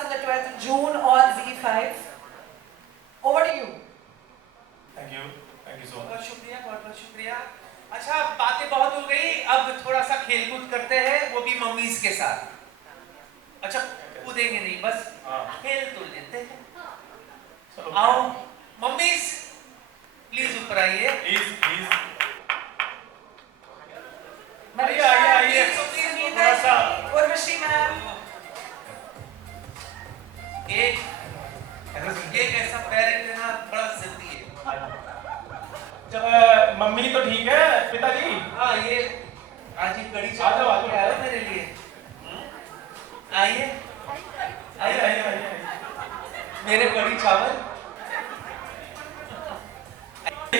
class on the 12th of June on Z5. Over to you. Thank you so बहुत much. शुक्रिया, बहुत बहुत शुक्रिया। अच्छा, बातें बहुत हो गई, अब थोड़ा सा खेलकूद करते हैं, वो भी मम्मीज के साथ। अच्छा, कूदेंगे नहीं, बस हाँ खेल तो लेते हैं। चलो आओ मम्मीज, प्लीज ऊपर आइए। प्लीज प्लीज Manisha, आइए Sunita थोड़ा सा ji, Urvashi ma'am. एक ऐसा पेरेंट है ना, बड़ा जिद्दी है। चल मम्मी तो ठीक है, पिताजी हाँ, ये आज ही कड़ी आ जाओ, चावल आ जाओ। लेके आए हो मेरे लिए। आइए आइए आइए आइए मेरे कड़ी चावल।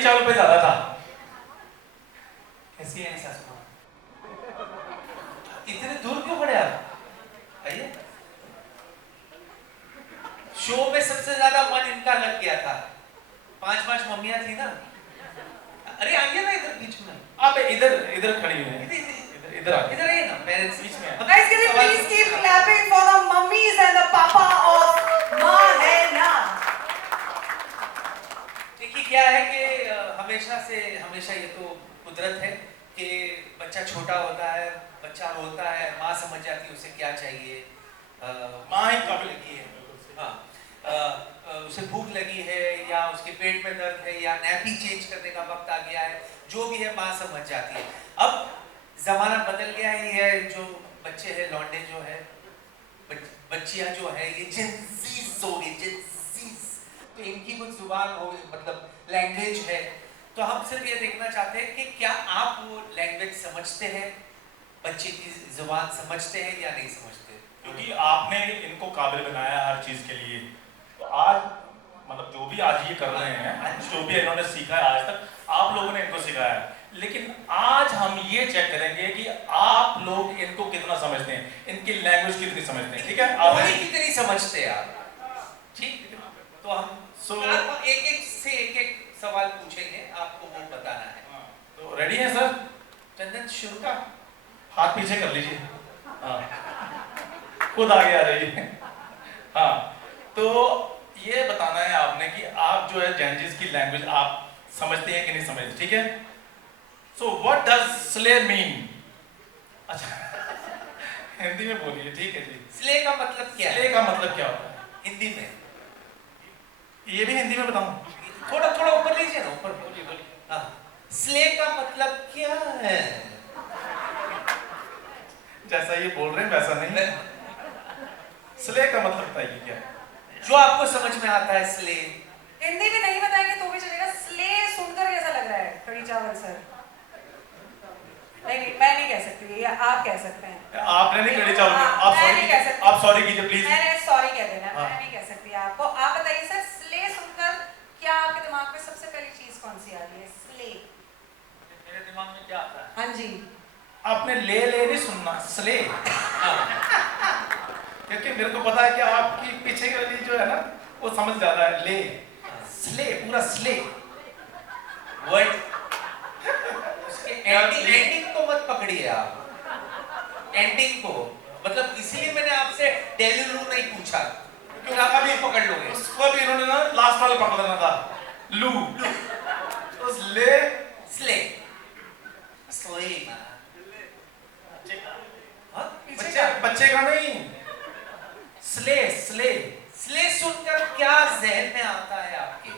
चावल पे ज्यादा था। कैसी है सासू माँ? इतने दूर क्यों खड़े आप? आइए। शो में सबसे ज्यादा मन इनका लग गया था। 5 मम्मियां थी ना। अरे आइए ना इधर बीच में। आप इधर इधर खड़ी हुई हैं, इधर इधर आ इधर आइए ना, पेरेंट्स बीच में आ। Guys, can you please keep clapping for the mummies and the papa of Ma Hai Na? देखिए क्या है कि हमेशा ये तो कुदरत है कि बच्चा छोटा होता है, बच्चा रोता है, माँ समझ जाती है उसे क्या चाहिए। माँ ही काबिल लगी है। हाँ, उसे भूख लगी है या उसके पेट में दर्द है या नैपी चेंज करने का वक्त आ गया है, जो भी है माँ समझ जाती है। अब जमाना बदल गया है, ये जो बच्चे हैं, लौंडे जो है, बच्चियां जो है, ये जिंजीज हो गई, जिंजीज। तो इनकी कुछ जुबान हो, मतलब लैंग्वेज है। तो हम सिर्फ ये देखना चाहते हैं कि क्या आप वो लैंग्वेज समझते हैं, बच्चे की जुबान समझते हैं या नहीं समझते। क्योंकि आपने इनको काबिल बनाया हर चीज के लिए, तो आज मतलब जो भी आज ये कर रहे हैं, जो भी इन्होंने सीखा है आज तक, आप लोगों ने इनको सिखाया है। लेकिन आज हम ये चेक करेंगे कि आप लोग इनको कितना समझते हैं, इनकी लैंग्वेज कितनी समझते हैं। ठीक है, आप कितनी समझते हैं आप? ठीक, तो हम एक सवाल पूछेंगे, आपको वो बताना है। तो रेडी है सर? चंदन शुरू का हाथ पीछे कर लीजिए। हाँ, खुद आगे आ जाइए। हाँ, तो ये बताना है आपने कि आप जो है जैनजीज की लैंग्वेज आप समझते हैं कि नहीं समझते। ठीक है, so what does slay mean? अच्छा हिंदी में बोलिए। ठीक है जी। स्ले का मतलब क्या है? स्ले का मतलब क्या होता है हिंदी में? ये भी हिंदी में बताऊं? थोड़ा थोड़ा ऊपर लीजिए ना, ऊपर बोलिए बोलिए। हाँ, स्ले का मतलब क्या है? जैसा ये बोल रहे हैं वैसा नहीं। स्ले का मतलब बताइए क्या है? जो आपको समझ में आता है स्ले। हिंदी में नहीं बताएंगे तो भी चलेगा। स्ले सुनकर कैसा लग रहा है? कड़ी चावल सर। नहीं, मैं नहीं कह सकती, ये आप कह सकते हैं। आपने नहीं कड़ी चावल, आप मैं नहीं कह सॉरी, सकती। आप सॉरी कीजिए प्लीज। मैंने सॉरी कह देना, हाँ। मैं नहीं कह सकती आपको। आप बताइए सर, स्ले सुनकर क्या आपके दिमाग में सबसे पहली चीज कौन सी आ रही है? स्ले। मेरे दिमाग में क्या आता है? हाँ जी। आपने ले नहीं सुनना, स्ले। क्योंकि मेरे को पता है कि आपकी पीछे वाली जो है ना वो समझ ज्यादा है। ले, स्ले, पूरा स्ले वर्ड। उसके एंडिंग को मत पकड़िए आप, एंडिंग को। मतलब इसीलिए मैंने आपसे डेलू नहीं पूछा, क्योंकि आप अभी पकड़ लोगे। उसको भी इन्होंने ना लास्ट वाले पकड़ देना था, लू। तो ले, स्ले, स्ले। बच्चे का नहीं, स्ले स्ले। स्ले सुनकर क्या जहन में आता है आपके?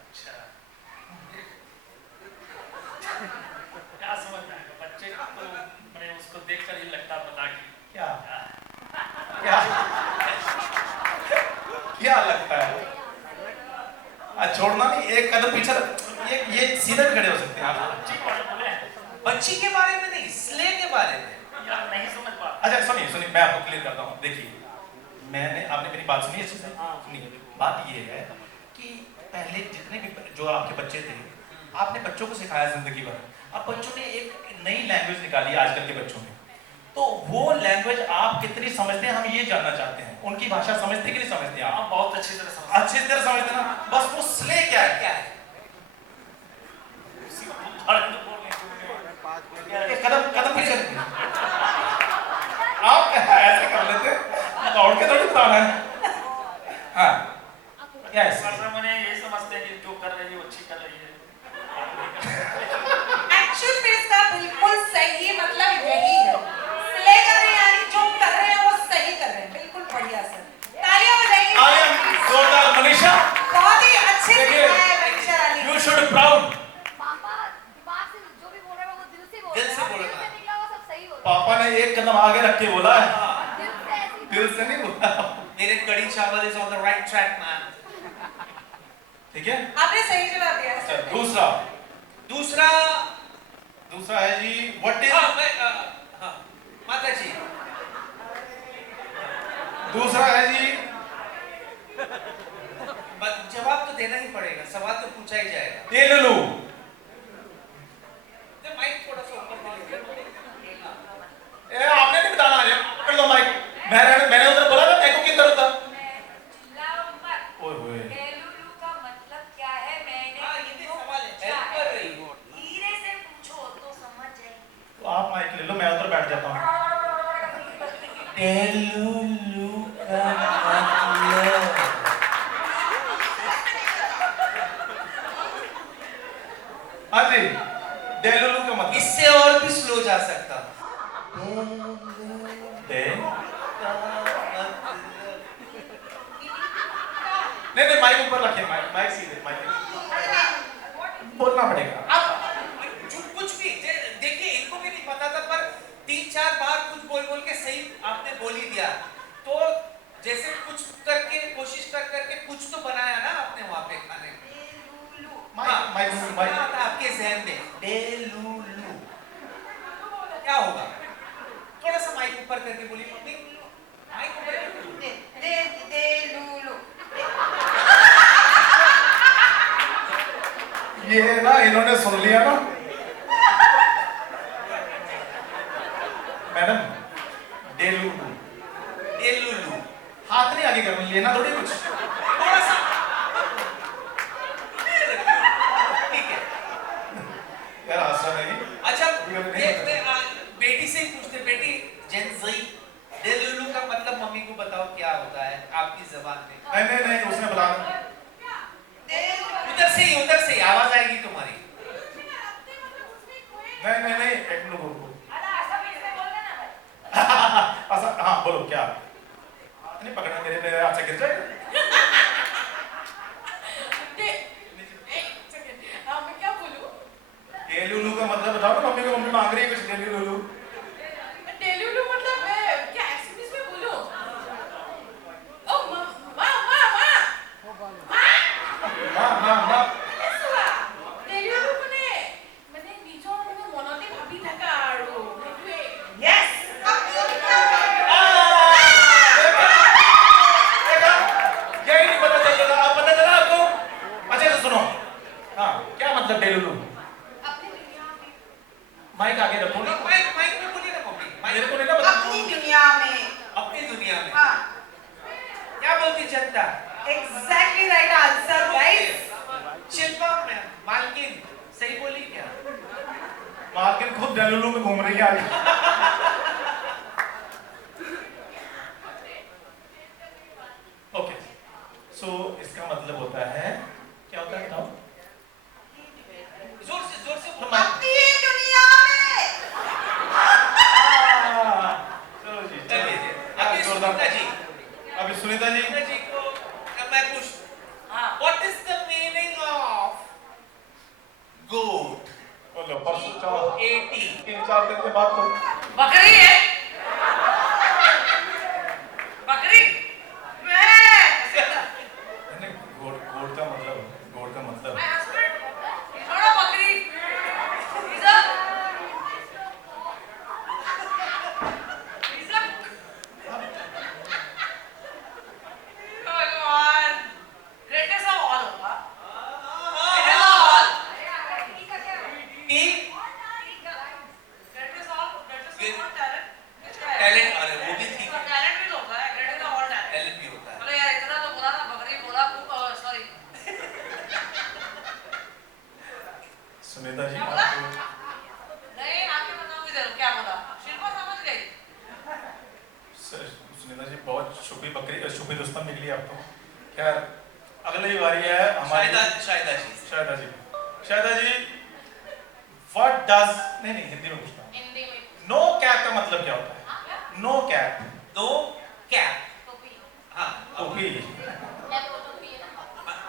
अच्छा, क्या समझ में आएगा बच्चे को? तो मैंने उसको देखकर ही लगता पता कि क्या क्या क्या लगता है? छोड़ना नहीं, एक कदम पीछे ये सीधे भी खड़े हो सकते हैं आप। बच्ची को बोले हैं बच्ची के बारे में नहीं, स्ले के बारे में। यार, नहीं समझ पा। अच्छा सुनिए, मैं आपको क्लियर करता हूँ। देखिए, आपने मेरी बात सुनी अच्छे से? सुनिए, बात ये है कि पहले जितने भी जो आपके बच्चे थे, आपने बच्चों को सिखाया जिंदगी भर। अब बच्चों ने एक नई लैंग्वेज निकाली आजकल के बच्चों ने, तो वो लैंग्वेज आप कितनी समझते हैं, हम ये जानना चाहते हैं। उनकी भाषा समझते कि नहीं समझते आप? हाँ, बहुत अच्छी तरह समझ। अच्छी तरह समझते ना। बस वो स्ले क्या है? क्या है? कदम कदम पीछे। आप ऐसे कर लेते, दौड़ के थोड़ी बताना है। हाँ यस वर्षा मैंने ये समझते हैं कि जो कर रही है वो अच्छी कर रही है। एक्चुअल में इसका बिल्कुल सही मतलब यही है। स्ले कर रहे हैं यानी जो कर रहे हैं वो सही कर रहे हैं। बिल्कुल बढ़िया सर। तालियां बजाइए। आलिया जोरदार। मनीषा बहुत ही अच्छे से देखिए, गाया है Manisha Rani. You should proud. पापा दिमाग से जो भी बोल रहे हैं वो दिल से बोल दिल रहे से हैं। बोल रहे दिल हैं। से निकला हुआ सब सही बोल रहे पापा ने एक कदम आगे रख के बोला है, दिल से ऐसी दिल से नहीं बोला। मेरे कड़ी चावल is on the right track man. ठीक है। आपने सही जवाब दिया है अच्छा सर। दूसरा दूसरा है जी व्हाट इज। हाँ माता जी। दूसरा है जी जवाब तो देना ही पड़ेगा, सवाल तो पूछा ही जाएगा। तेलुलु। माइक थोड़ा सा ऊपर कर लीजिए। ए आपने नहीं बताना है, पकड़ लो माइक। मैंने उधर बोला ना मैं को किधर होता। चिल्लाओ मत। ओए होए। डेलुलु का मतलब क्या है? मैंने हाँ, ये भी तुमको सवाल है, पूछा हेल्प कर रही हो। धीरे से पूछो तो समझ जाएगी। तो आप माइक ले लो, मैं उधर बैठ जाता हूँ। तेलुलु का मतलब। हाँ जी डेलुलु का मतलब। इससे और भी स्लो जा सकता। दे नहीं माइक ऊपर रखिए, माइक सीधे माइक बोलना पड़ेगा। अब कुछ भी देखिए, इनको भी नहीं पता था पर 3-4 बार कुछ बोल बोल के सही आपने बोल ही दिया। तो जैसे कुछ करके कोशिश कर करके कुछ तो बनाया ना आपने वहां पे खाने। माइक क्या आता आपके जहन में? डेलुलु क्या होगा? थोड़ा सा माइक ऊपर करके बोलिए मम्मी। माइक ऊपर करके बोलिए। डेलुलु। ये ना इन्होंने सुन लिया ना मैडम। डेलुलु डेलुलु हाथ नहीं आगे कर लेना थोड़ी कुछ। थोड़ा सा ठीक है। यार आसान नहीं। अच्छा बेटी से ही पूछते, बेटी जेनज़ी डेलुलु का मतलब मम्मी को बताओ क्या होता है आपकी जबान में। नहीं उसने बता उधर से ही आवाज आएगी तुम्हारी। नहीं एक मिनट रुको। अरे ऐसा भी इसमें बोल देना भाई। हाँ बोलो क्या। नहीं पकड़ना मेरे हाथ से गिर जाएगा। मैं क्या बोलूं? डेलुलु का मतलब बताओ ना मम्मी को। मम्मी मांग रही है कुछ डेलुलु। डेलुलु मतलब क्या एक्सक्यूज में बोलूं? ओ माँ। डेलुलु মানে নিজৰ মানে মনতে ভাবি থাকা আৰু সেইটোৱে। Yes! यही नहीं पता चलेगा, अब पता चला आपको? अच्छे से सुनो। हाँ क्या मतलब डेलुलु? अपनी दुनिया में। माइक आगे रखो ना। माइक में बोलिए ना मम्मी। मेरे को नहीं ना पता। अपनी दुनिया में। अपनी दुनिया में हाँ। क्या बोलती जनता? Exactly right answer, guys. Shilpa ma'am, मालकिन सही बोली क्या? मालकिन खुद डेलुलु में घूम रही है आज। ओके सो इसका मतलब होता है क्या होता है बताओ? जोर से बोलो। अपनी दुनिया में। चलो जी चलिए चलिए। अभी सुनीता जी अभी सुनीता जी को मैं पूछ। What is the meaning of goat? बोलो परसों चलो GOAT 3-4 दिन के बाद तो बकरी है। बकरी। नहीं, गोड का मतलब My husband is not a बकरी. He's a भगवान। Greatest of all होगा। Greatest of all. T Greatest of all talent. Shubhi Rustam निकली अब तो। खैर अगली बारी है हमारी शाहिदा जी। शाहिदा जी, व्हाट डज, नहीं हिंदी में पूछता हूँ, हिंदी में नो कैप का मतलब क्या होता है? No cap, no cap. टोपी हाँ, टोपी। या तो टोपी है ना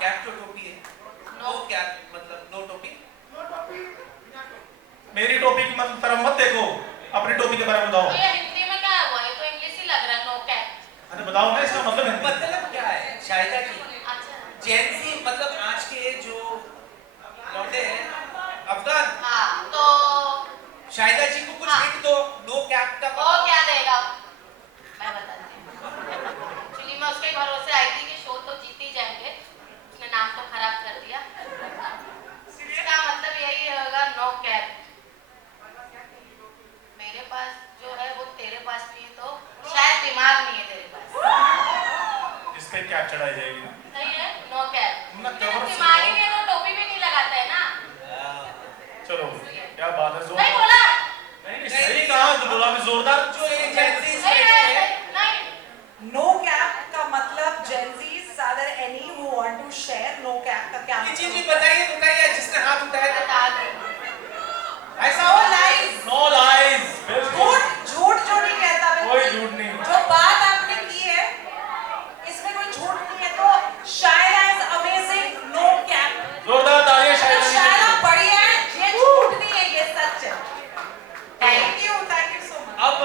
कैप तो टोपी है। नो कैप मतलब नो टोपी। मेरी टोपी की मतलब तरफ मत देखो, अपनी टोपी के बारे में बताओ। ये हिंदी में क्या हुआ? ये तो इंग्लिश ही लग रहा है, नो कैप। अरे बताओ ना इसका मतलब हिंदी। मतलब क्या है शाहिदा जी? अच्छा जेंजी मतलब आज के जो लौंडे हैं अफगान। हाँ, तो शाहिदा जी को कुछ हाँ। हिंट दो नो कैप का। वो क्या देगा? मैं बताती हूँ। एक्चुअली मैं उसके भरोसे आई थी कि शो तो जीत ही जाएंगे, उसने नाम तो खराब कर दिया। इसका मतलब यही होगा नो कैप। मेरे पास जो है वो तेरे पास नहीं है, तो शायद दिमाग नहीं है तेरे पास। इस पे कैप चढ़ाई जाएगी ना? सही है, नो कैप। ना कवर से दिमाग ही नहीं है तो टोपी भी नहीं लगाता है ना। चलो क्या बात है, नहीं बोला? नहीं सही कहा तो बोला भी जोरदार। जो ये जेंजी नहीं है नहीं। नो कैप का मतलब Gen Zs are any who want to share no cap का क्या जी मतलब? बताइए जिसने हाथ उठाया था। बता दो। ऐसा नो लाइज, नो लाइज, बिल्कुल झूठ जो नहीं कहता कोई बिल्कुल। झूठ नहीं। जो बात आपने की है इसमें कोई झूठ नहीं है, तो शायरा इज अमेजिंग, नो कैप। जोरदार तालियां शायद। शायरा बढ़िया है, ये झूठ नहीं है, ये सच है। Thank you so much. अब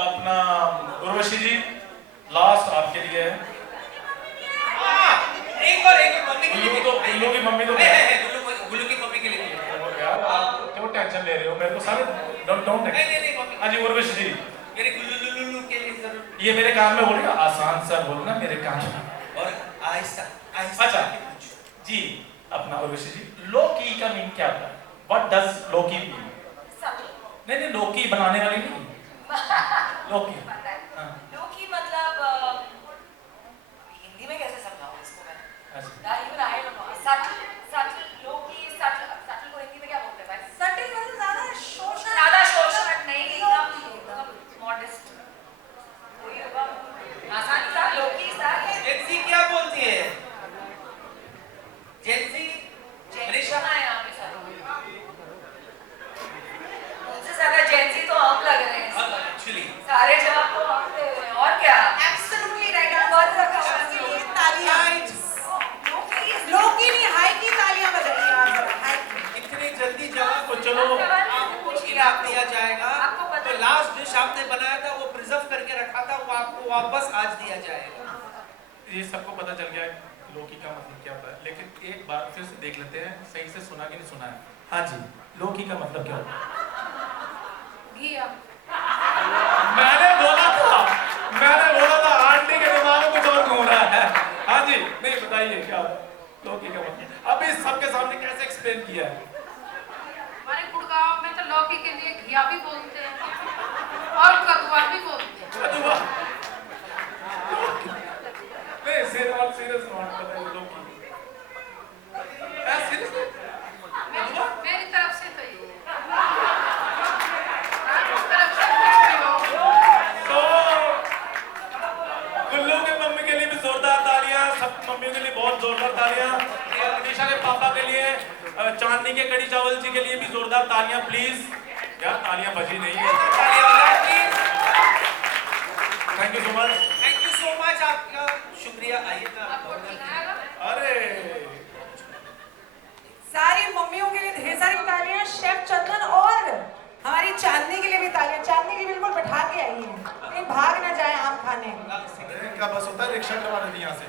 अपना उर्वशी जी लास्ट आपके लिए है। एक और मम्मी के लिए। गुल्लू की मम्मी तो गुल्लू की मम्मी के लिए। यार आप क्यों टेंशन ले रहे हो? मेरे को सारे डोंट नहीं मम्मी। हाँ जी उर्वशी जी, मेरे गुल्लू के लिए जरूर। ये मेरे कान में बोलिए, आसान सा बोलना मेरे कान में। और आहिस्ता अच्छा जी, अपना उर्वशी जी, लोकी का मीन क्या होता है? What does Loki mean? नहीं लोकी बनाने वाली नहीं, लोकी। हाँ, लोकी मतलब हिंदी में कैसे समझाऊं इसको मैं? अच्छा। Even I don't know. Subtle Loki subtle को हिंदी में क्या बोलते हैं भाई? सटल मतलब ज्यादा शोषण, ज्यादा शोषण नहीं, एकदम मॉडेस्ट। वही होगा। आसान सा लोकी सा। जेंजी क्या बोलती है? जेंजी जेंजी है यहाँ पे सारे। मुझसे ज्यादा जेंजी तो हम लग रहे हैं। एक्चुअली सारे जवाब तो हम दे रहे हैं, और क्या? एब्सोल्युटली राइट आंसर का क्वेश्चन के लिए तालियां। लोकी नहीं, हाई की तालियां बजाइए आप, हाई की। इतनी जल्दी जवाब तो चलो आपको कुछ इनाम दिया जाएगा। आपको पता तो लास्ट डिश आपने बनाया था वो प्रिजर्व करके रखा था, वो आपको वापस आज दिया जाएगा। ये सबको पता चल गया है लोकी का मतलब क्या होता है, लेकिन एक बार फिर से देख लेते हैं सही से सुना कि नहीं सुना है। हाँ जी, लोकी का मतलब क्या होता है? घिया। मैंने बोला था आंटी के दिमाग में कुछ और घूम रहा है। हाँ जी, नहीं बताइए क्या होता है लोकी का मतलब? अभी सबके सामने कैसे एक्सप्लेन किया है? हमारे गुड़गांव में तो लौकी के लिए घिया भी बोलते हैं और कदुआ भी बोलते हैं। कदुआ। नहीं सीरियस नॉट बताइए लोकी। सीरियसली मेरी तरफ से तो ये तरफ से कुछ भी हो। गुल्लू के मम्मी के लिए भी जोरदार तालियां, सब मम्मियों के लिए बहुत जोरदार तालियां। निशा के पापा के लिए, चांदनी के कड़ी चावल जी के लिए भी जोरदार तालियां प्लीज। क्या तालियां बजी नहीं है? Thank you so much. आपका शुक्रिया। आइए आपको खिलाएगा? अरे सारी मम्मियों के लिए ढेर सारी तालियां, शेफ चंदन और हमारी चांदनी के लिए भी तालियां। चांदनी की बिल्कुल बैठा के आई है, कहीं भाग ना जाए आम खाने। का बस होता है, रिक्शा करवा देती यहाँ से।